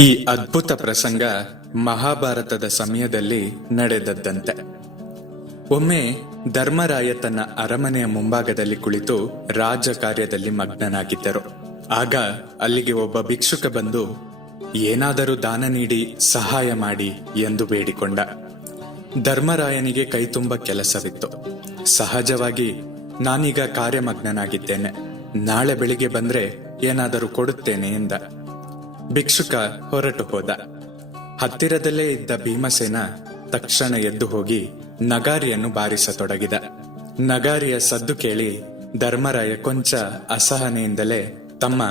ಈ ಅದ್ಭುತ ಪ್ರಸಂಗ ಮಹಾಭಾರತದ ಸಮಯದಲ್ಲಿ ನಡೆದದ್ದಂತೆ. ಒಮ್ಮೆ ಧರ್ಮರಾಯ ತನ್ನ ಅರಮನೆಯ ಮುಂಭಾಗದಲ್ಲಿ ಕುಳಿತು ರಾಜ ಕಾರ್ಯದಲ್ಲಿ ಮಗ್ನನಾಗಿದ್ದರು. ಆಗ ಅಲ್ಲಿಗೆ ಒಬ್ಬ ಭಿಕ್ಷುಕ ಬಂದು, ಏನಾದರೂ ದಾನ ನೀಡಿ, ಸಹಾಯ ಮಾಡಿ ಎಂದು ಬೇಡಿಕೊಂಡ. ಧರ್ಮರಾಯನಿಗೆ ಕೈತುಂಬ ಕೆಲಸವಿತ್ತು. ಸಹಜವಾಗಿ, ನಾನೀಗ ಕಾರ್ಯಮಗ್ನನಾಗಿದ್ದೇನೆ. ನಾಳೆ ಬೆಳಿಗ್ಗೆ ಬಂದ್ರೆ ಏನಾದರೂ ಕೊಡುತ್ತೇನೆ ಎಂದ. ಭಿಕ್ಷುಕ ಹೊರಟು ಹೋದ. ಹತ್ತಿರದಲ್ಲೇ ಇದ್ದ ಭೀಮಸೇನ ತಕ್ಷಣ ಎದ್ದು ಹೋಗಿ ನಗಾರಿಯನ್ನು ಬಾರಿಸತೊಡಗಿದ. ನಗಾರಿಯ ಸದ್ದು ಕೇಳಿ ಧರ್ಮರಾಯ ಕೊಂಚ ಅಸಹನೆಯಿಂದಲೇ, ತಮ್ಮ,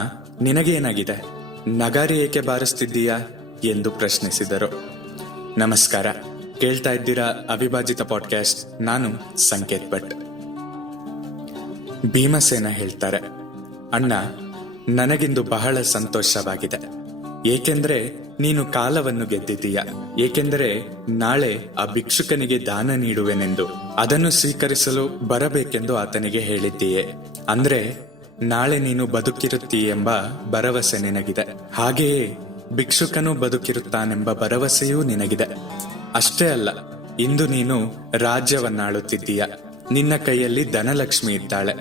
ನಿನಗೇನಾಗಿದೆ? ನಗಾರಿ ಏಕೆ ಬಾರಿಸ್ತಿದ್ದೀಯಾ? ಎಂದು ಪ್ರಶ್ನಿಸಿದರು. ನಮಸ್ಕಾರ. ಕೇಳ್ತಾ ಇದ್ದೀರಾ ಅವಿಭಾಜಿತ ಪಾಡ್ಕಾಸ್ಟ್ ನಾನು ಸಂಕೇತ್ ಭಟ್. ಭೀಮಸೇನ ಹೇಳ್ತಾರೆ, ಅಣ್ಣ, ನನಗಿಂದು ಬಹಳ ಸಂತೋಷವಾಗಿದೆ. ಏಕೆಂದ್ರೆ ನೀನು ಕಾಲವನ್ನು ಗೆದ್ದಿದ್ದೀಯ. ಏಕೆಂದರೆ ನಾಳೆ ಆ ಭಿಕ್ಷುಕನಿಗೆ ದಾನ ನೀಡುವೆನೆಂದು. ಅದನ್ನು ಸ್ವೀಕರಿಸಲು ಬರಬೇಕೆಂದು ಆತನಿಗೆ ಹೇಳಿದ್ದೀಯೆ. ಅಂದ್ರೆ ನಾಳೆ ನೀನು ಬದುಕಿರುತ್ತೀಯೆಂಬ ಭರವಸೆ ನಿನಗಿದೆ. ಹಾಗೆಯೇ ಭಿಕ್ಷುಕನು ಬದುಕಿರುತ್ತಾನೆಂಬ ಭರವಸೆಯೂ ನಿನಗಿದೆ. ಅಷ್ಟೇ ಅಲ್ಲ, ಇಂದು ನೀನು ರಾಜ್ಯವನ್ನಾಳುತ್ತಿದ್ದೀಯ. ನಿನ್ನ ಕೈಯಲ್ಲಿ ಧನಲಕ್ಷ್ಮಿ ಇದ್ದಾಳೆ.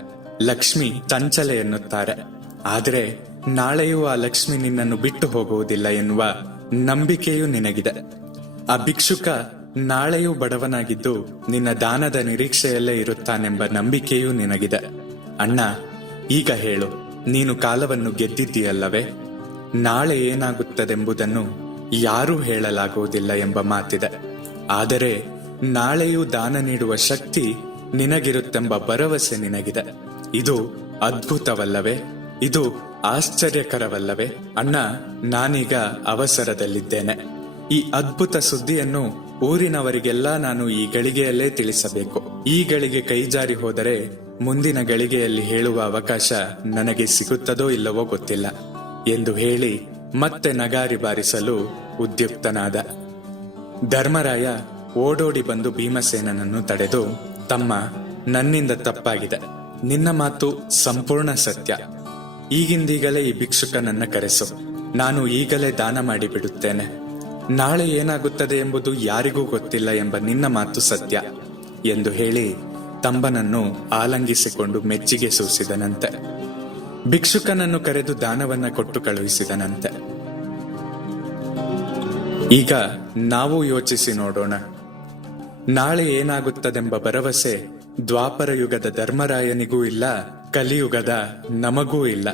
ಲಕ್ಷ್ಮಿ ಚಂಚಲೆ ಎನ್ನುತ್ತಾರೆ. ಆದರೆ ನಾಳೆಯೂ ಆ ಲಕ್ಷ್ಮಿ ನಿನ್ನನ್ನು ಬಿಟ್ಟು ಹೋಗುವುದಿಲ್ಲ ಎನ್ನುವ ನಂಬಿಕೆಯೂ ನಿನಗಿದೆ. ಆ ಭಿಕ್ಷುಕ ನಾಳೆಯೂ ಬಡವನಾಗಿದ್ದು ನಿನ್ನ ದಾನದ ನಿರೀಕ್ಷೆಯಲ್ಲೇ ಇರುತ್ತಾನೆಂಬ ನಂಬಿಕೆಯೂ ನಿನಗಿದೆ. ಅಣ್ಣ, ಈಗ ಹೇಳು, ನೀನು ಕಾಲವನ್ನು ಗೆದ್ದಿದ್ದೀಯಲ್ಲವೇ? ನಾಳೆ ಏನಾಗುತ್ತದೆಂಬುದನ್ನು ಯಾರೂ ಹೇಳಲಾಗುವುದಿಲ್ಲ ಎಂಬ ಮಾತಿದೆ. ಆದರೆ ನಾಳೆಯೂ ದಾನ ನೀಡುವ ಶಕ್ತಿ ನಿನಗಿರುತ್ತೆಂಬ ಭರವಸೆ ನಿನಗಿದೆ. ಇದು ಅದ್ಭುತವಲ್ಲವೇ? ಇದು ಆಶ್ಚರ್ಯಕರವಲ್ಲವೇ? ಅಣ್ಣ, ನಾನೀಗ ಅವಸರದಲ್ಲಿದ್ದೇನೆ. ಈ ಅದ್ಭುತ ಸುದ್ದಿಯನ್ನು ಊರಿನವರಿಗೆಲ್ಲ ನಾನು ಈ ಗಳಿಗೆಯಲ್ಲೇ ತಿಳಿಸಬೇಕು. ಈ ಗಳಿಗೆ ಕೈಜಾರಿ ಹೋದರೆ ಮುಂದಿನ ಗಳಿಗೆಯಲ್ಲಿ ಹೇಳುವ ಅವಕಾಶ ನನಗೆ ಸಿಗುತ್ತದೋ ಇಲ್ಲವೋ ಗೊತ್ತಿಲ್ಲ ಎಂದು ಹೇಳಿ ಮತ್ತೆ ನಗಾರಿ ಬಾರಿಸಲು ಉದ್ಯುಕ್ತನಾದ. ಧರ್ಮರಾಯ ಓಡೋಡಿ ಬಂದು ಭೀಮಸೇನನನ್ನು ತಡೆದು, ತಮ್ಮ, ನನ್ನಿಂದ ತಪ್ಪಾಗಿದೆ. ನಿನ್ನ ಮಾತು ಸಂಪೂರ್ಣ ಸತ್ಯ. ಈಗಿಂದೀಗಲೇ ಈ ಭಿಕ್ಷುಕನನ್ನ ಕರೆಸು. ನಾನು ಈಗಲೇ ದಾನ ಮಾಡಿ ಬಿಡುತ್ತೇನೆ ನಾಳೆ ಏನಾಗುತ್ತದೆ ಎಂಬುದು ಯಾರಿಗೂ ಗೊತ್ತಿಲ್ಲ ಎಂಬ ನಿನ್ನ ಮಾತು ಸತ್ಯ ಎಂದು ಹೇಳಿ ತಂಬನನ್ನು ಆಲಂಗಿಸಿಕೊಂಡು ಮೆಚ್ಚುಗೆ ಸೂಸಿದನಂತೆ. ಭಿಕ್ಷುಕನನ್ನು ಕರೆದು ದಾನವನ್ನ ಕೊಟ್ಟು ಕಳುಹಿಸಿದನಂತೆ. ಈಗ ನಾವು ಯೋಚಿಸಿ ನೋಡೋಣ. ನಾಳೆ ಏನಾಗುತ್ತದೆಂಬ ಭರವಸೆ ದ್ವಾಪರ ಯುಗದ ಧರ್ಮರಾಯನಿಗೂ ಇಲ್ಲ. ಕಲಿಯುಗದ ನಮಗೂ ಇಲ್ಲ.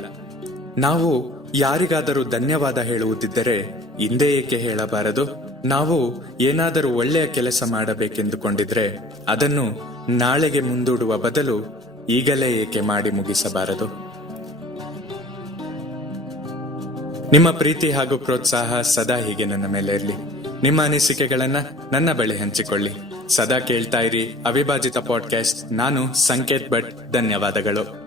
ನಾವು ಯಾರಿಗಾದರೂ ಧನ್ಯವಾದ ಹೇಳುವುದಿದ್ದರೆ ಹಿಂದೆ ಏಕೆ ಹೇಳಬಾರದು? ನಾವು ಏನಾದರೂ ಒಳ್ಳೆಯ ಕೆಲಸ ಮಾಡಬೇಕೆಂದುಕೊಂಡಿದ್ರೆ ಅದನ್ನು ನಾಳೆಗೆ ಮುಂದೂಡುವ ಬದಲು ಈಗಲೇ ಏಕೆ ಮಾಡಿ ಮುಗಿಸಬಾರದು? ನಿಮ್ಮ ಪ್ರೀತಿ ಹಾಗೂ ಪ್ರೋತ್ಸಾಹ ಸದಾ ಹೀಗೆ ನನ್ನ ಮೇಲೆ ಇರಲಿ. ನಿಮ್ಮ ಅನಿಸಿಕೆಗಳನ್ನ ನನ್ನ ಬಳಿ ಹಂಚಿಕೊಳ್ಳಿ. ಸದಾ ಕೇಳ್ತಾ ಇರಿ ಅವಿಭಾಜಿತ ಪಾಡ್ಕಾಸ್ಟ್ ನಾನು ಸಂಕೇತ್ ಭಟ್. ಧನ್ಯವಾದಗಳು.